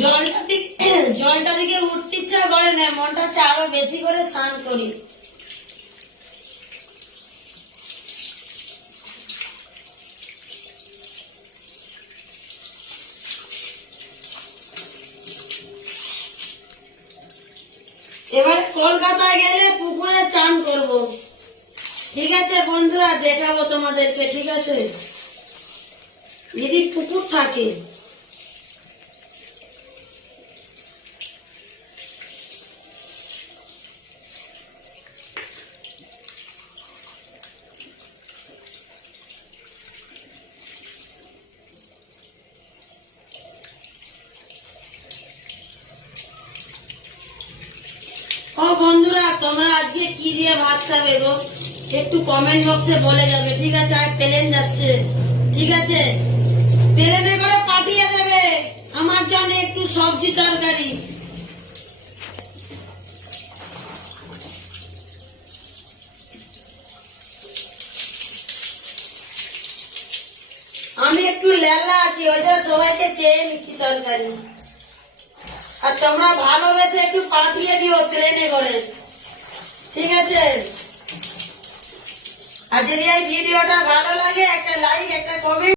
জলটা দিকে উঠতে ইচ্ছা করে না, মনটা হচ্ছে আরো বেশি করে স্নান করি। এবার কলকাতায় গেলে পুকুরে চান করব, ঠিক আছে বন্ধুরা, দেখাবো তোমাদেরকে, ঠিক আছে, যদি পুকুর থাকে। ও বন্ধুরা, তোমরা আজকে কি দিয়ে ভাত খাবে গো, একটু কমেন্ট বক্সে বলে যাবে, ঠিক আছে। আর প্লেন যাচ্ছে, ঠিক আছে, প্লেনে করে পাঠিয়ে দেবে আমার জন্য একটু সবজি তরকারি। আমি একটু লেলা আছি, ওই জন্য সবাইকে চেয়ে নিচ্ছি তরকারি। আর তোমরা ভালোবেসে একটু পাঠিয়ে দিও ট্রেনে করে, ঠিক আছে। আর যদি এই ভিডিওটা ভালো লাগে একটা লাইক, একটা কমেন্ট।